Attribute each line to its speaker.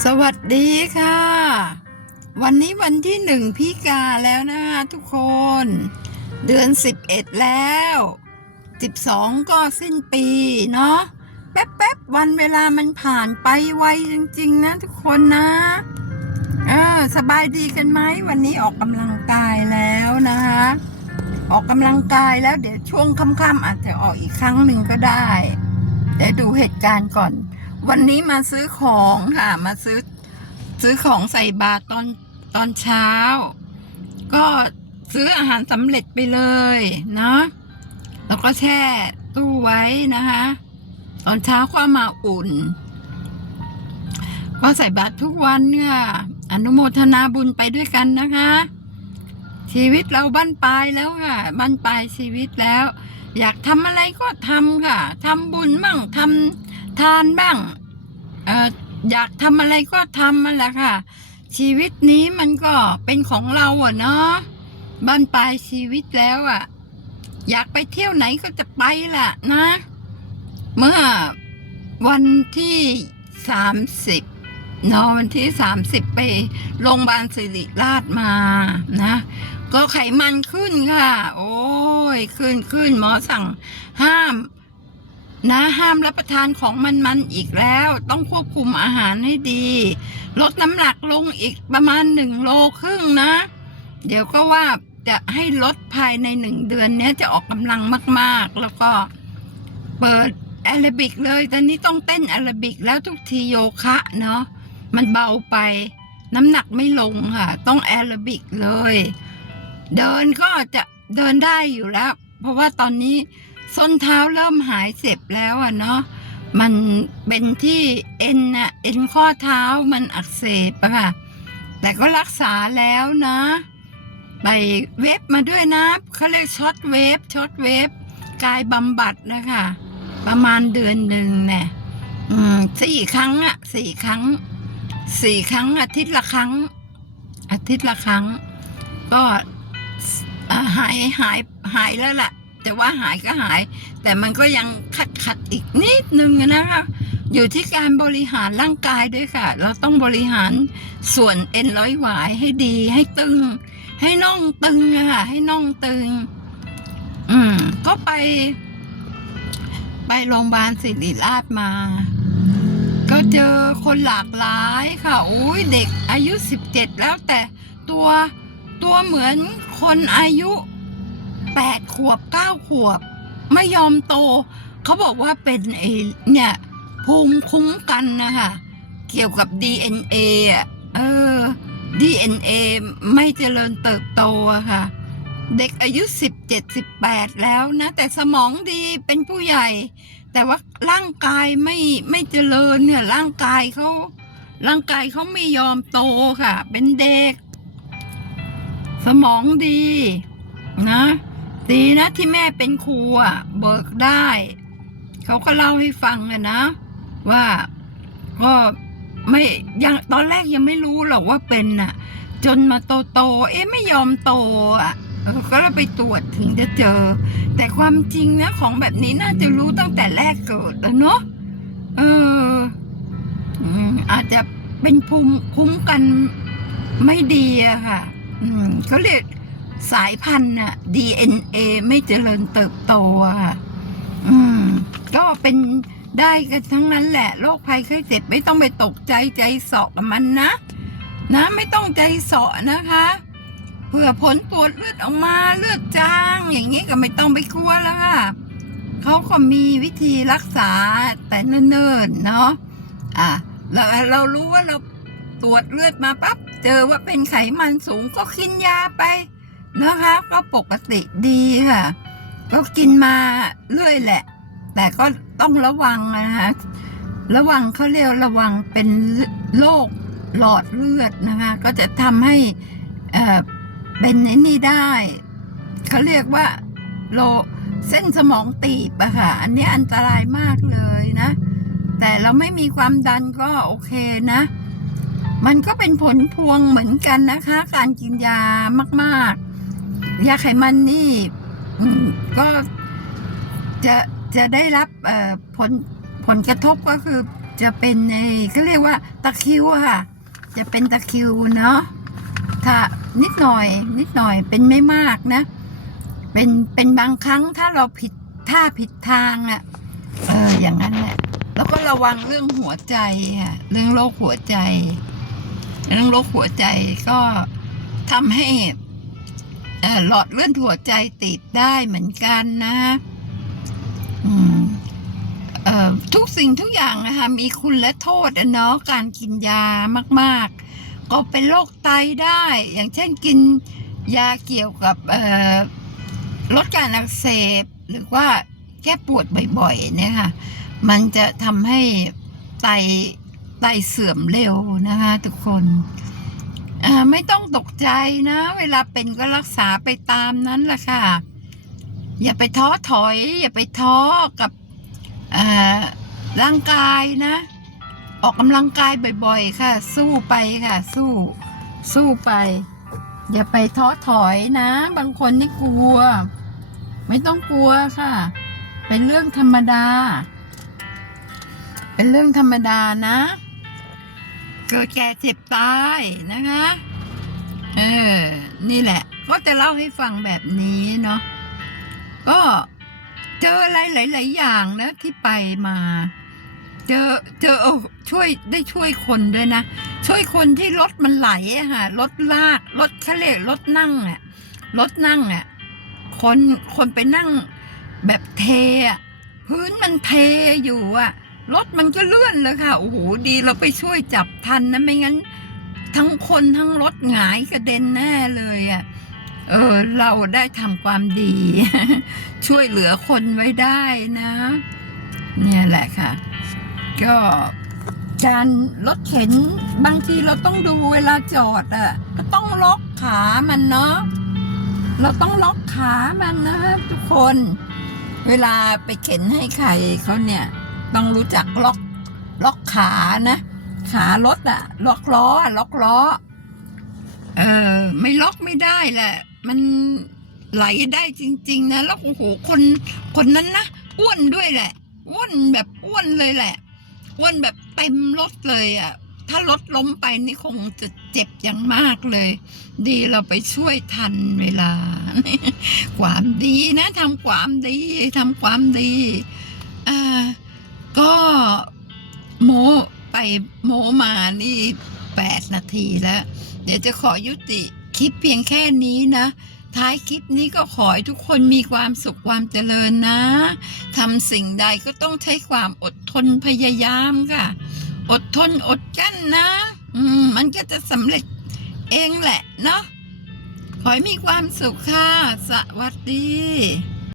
Speaker 1: สวัสดีค่ะ วันนี้วันที่หนึ่งพิกาแล้วนะคะทุกคน เดือนสิบเอ็ดแล้วสิบสองก็สิ้นปีเนาะแป๊บๆวันเวลามันผ่านไปไวจริงๆ นะทุกคนนะ เออสบายดีกันไหมวันนี้ออกกำลังกายแล้วนะคะออกกำลังกายแล้วเดี๋ยวช่วงค่ำๆอาจจะออกอีกครั้งหนึ่งก็ได้เดี๋ยวดูเหตุการณ์ก่อน วันนี้มาซื้อของค่ะ มาซื้อซื้อของใส่บาตรตอนตอนเช้า ก็ซื้ออาหารสำเร็จไปเลยเนาะแล้วก็แช่ตู้ไว้นะคะตอนเช้าก็เอามาอุ่น ก็ใส่บาตรทุกวันค่ะอนุโมทนาบุญไปด้วยกันนะคะ ชีวิตเราบั้นปลายแล้วค่ะบั้นปลายชีวิตแล้ว อยากทำอะไรก็ทำค่ะทำบุญบ้างทำ ทานบ้างเอออยากทำอะไรก็ทำมันแหละค่ะ ชีวิตนี้มันก็เป็นของเราอะเนาะบ้านปลายชีวิตแล้วอะอยากไปเที่ยวไหนก็จะไปล่ะนะ เมื่อวันที่สามสิบเนาะวันที่สามสิบไปโรงพยาบาลสิริราชมานะ ก็ไขมันขึ้นค่ะ โอ้ย ขึ้นขึ้นหมอสั่งห้าม นะห้ามรับประทานของมันมันๆอีกแล้ว ต้องควบคุมอาหารให้ดี ลดน้ำหนักลงอีกประมาณหนึ่งโลครึ่งนะ เดี๋ยวก็ว่าจะให้ลดภายในหนึ่งเดือนเนี้ยจะออกกำลังมากๆ แล้วก็เปิดแอโรบิกเลยตอนนี้ต้องเต้นแอโรบิกแล้วทุกทีโยคะเนาะมันเบาไปน้ำหนักไม่ลงค่ะ ต้องแอโรบิกเลย เดินก็จะเดินได้อยู่แล้ว เพราะว่าตอนนี้ ส้นเท้าเริ่มหายเจ็บแล้วอะเนาะมันเป็นที่เอ็นอะเอ็นข้อเท้ามันอักเสบอะค่ะ แต่ก็รักษาแล้วนะ ไปเวฟมาด้วยนะเขาเรียกช็อตเวฟช็อตเวฟกายบำบัดนะคะประมาณเดือนหนึ่งเนี่ยสี่ครั้งอะสี่ครั้งสี่ครั้งอาทิตย์ละครั้ง อาทิตย์ละครั้ง ก็หายหายหายแล้วล่ะ แต่ว่าหายก็หาย แต่มันก็ยังขัดขัดอีกนิดนึงนะคะอยู่ที่การบริหารร่างกายด้วยค่ะ เราต้องบริหารส่วนเอ็นร้อยหวายให้ดีให้ตึง ให้น่องตึงค่ะให้น่องตึง อืม ก็ไป ไปโรงพยาบาลศิริราชมา ก็เจอคนหลากหลายค่ะอุ้ยเด็กอายุสิบเจ็ดแล้วแต่ตัวตัวเหมือนคนอายุ แปดขวบเก้าขวบ ไม่ยอมโต เขาบอกว่าเป็นไอเนี่ยภูมิคุ้มกันนะคะเกี่ยวกับ DNA อะเออ DNA ไม่เจริญเติบโตอะค่ะ เด็กอายุสิบเจ็ดสิบแปดแล้วนะ แต่สมองดีเป็นผู้ใหญ่ แต่ว่าร่างกายไม่ไม่เจริญเนี่ยร่างกายเขาร่างกายเขาไม่ยอมโตค่ะ เป็นเด็ก สมองดีนะ ดีนะที่แม่เป็นครูอะเบิกได้ เขาก็เล่าให้ฟังอะนะ ว่าก็ไม่ยังตอนแรกยังไม่รู้หรอกว่าเป็นน่ะ จนมาโตโตๆเอ๊ะไม่ยอมโตอะก็เลยไปตรวจถึงจะเจอ แต่ความจริงนะของแบบนี้น่าจะรู้ตั้งแต่แรกเกิดแล้วเนาะเอออืมอาจจะเป็นภูมิคุ้มกันไม่ดีอะค่ะ อืมเขาเรียก สายพันธุ์น่ะ DNA ไม่เจริญเติบโตอะค่ะอืม ก็เป็นได้กันทั้งนั้นแหละโรคภัยไข้เจ็บไม่ต้องไปตกใจใจสาะกับมันนะ นะไม่ต้องใจสาะนะคะเผื่อผลตรวจเลือดออกมาเลือดจาง อย่างนี้ก็ไม่ต้องไปกลัวแล้วค่ะเขาก็มีวิธีรักษาแต่เนิ่นๆเนาะอะเราเรารู้ว่าเราตรวจเลือดมาปั๊บเจอว่าเป็นไขมันสูงก็กินยาไป นะคะ ก็ปกติดีค่ะ ก็กินมาเรื่อยแหละ แต่ก็ต้องระวังนะคะระวังเขาเรียกระวังเป็นโรคหลอดเลือดนะคะ ก็จะทำให้เอ่อเป็นนี่ได้เขาเรียกว่าโลเส้นสมองตีบอะค่ะ อันนี้อันตรายมากเลยนะ แต่เราไม่มีความดันก็โอเคนะ มันก็เป็นผลพวงเหมือนกันนะคะ การกินยามาก ๆ ยาไขมันนี่ก็จะจะได้รับเอ่อผลผลกระทบก็คือจะเป็นในก็เรียกว่าตะคิวอะค่ะ จะเป็นตะคิวเนาะถ้านิดหน่อย นิดหน่อยเป็นไม่มากนะ เป็นเป็นบางครั้งถ้าเราผิดท่าผิดทางอะเอออย่างนั้นแหละแล้วก็ระวังเรื่องหัวใจค่ะเรื่องโรคหัวใจ เรื่องโรคหัวใจก็ทำให้ หลอดเลือดหัวใจติดได้เหมือนกันนะทุกสิ่งทุกอย่างนะคะมีคุณและโทษเนาะการกินยามาก ๆ ก็เป็นโรคไตได้ อย่างเช่นกินยาเกี่ยวกับลดการอักเสบหรือว่าแก้ปวดบ่อยๆเนี่ยค่ะมันจะทำให้ไตไตเสื่อมเร็วนะคะทุกคน ไม่ต้องตกใจนะ เวลาเป็นก็รักษาไปตามนั้นแหละค่ะ อย่าไปท้อถอย อย่าไปท้อกับอ่าร่างกายนะ ออกกำลังกายบ่อยๆ ค่ะ สู้ไปค่ะ สู้ สู้ไป อย่าไปท้อถอยนะ บางคนนี่กลัว ไม่ต้องกลัวค่ะ เป็นเรื่องธรรมดา เป็นเรื่องธรรมดานะ เกิดแก่เจ็บตายนะคะ เออ นี่แหละ ก็จะเล่าให้ฟังแบบนี้เนาะ ก็เจออะไรหลาย ๆ อย่างนะที่ไปมา เจอเจอเอาช่วยได้ช่วยคนด้วยนะ ช่วยคนที่รถมันไหลอะค่ะรถลากรถเขาเรียกรถนั่งอะรถนั่งอะคนคนไปนั่งแบบเทอะพื้นมันเทอยู่อะ รถมันก็เลื่อนเลยค่ะ โอ้โห ดีเราไปช่วยจับทันนะ ไม่งั้น ทั้งคนทั้งรถหงายกระเด็นแน่เลยอะเออ เราได้ทำความดี ช่วยเหลือคนไว้ได้นะ เนี่ยแหละค่ะ ก็การรถเข็นบางทีเราต้องดูเวลาจอดอะ ก็ต้องล็อกขามันเนาะ เราต้องล็อกขามันนะทุกคน เวลาไปเข็นให้ใครเขาเนี่ย ต้องรู้จักล็อกล็อกขานะ ขารถอะล็อกล้ออะล็อกล้อ เออ ไม่ล็อกไม่ได้แหละ มันไหลได้จริง ๆ นะแล้วโอ้โหคน คนนั้นนะอ้วนด้วยแหละอ้วนแบบอ้วนเลยแหละอ้วนแบบเต็มรถเลยอะ ถ้ารถล้มไปนี่คงจะเจ็บอย่างมากเลย ดีเราไปช่วยทันเวลาความดีนะทำความดีทำความดีอ่า ก็โมไปโมมานี่แปดนาทีแล้ว เดี๋ยวจะขอยุติคลิปเพียงแค่นี้นะ ท้ายคลิปนี้ก็ขอให้ทุกคนมีความสุขความเจริญนะทำสิ่งใดก็ต้องใช้ความอดทนพยายามค่ะ อดทนอดกั้นนะอืมมันก็จะสำเร็จเองแหละเนาะขอให้มีความสุขค่ะ สวัสดี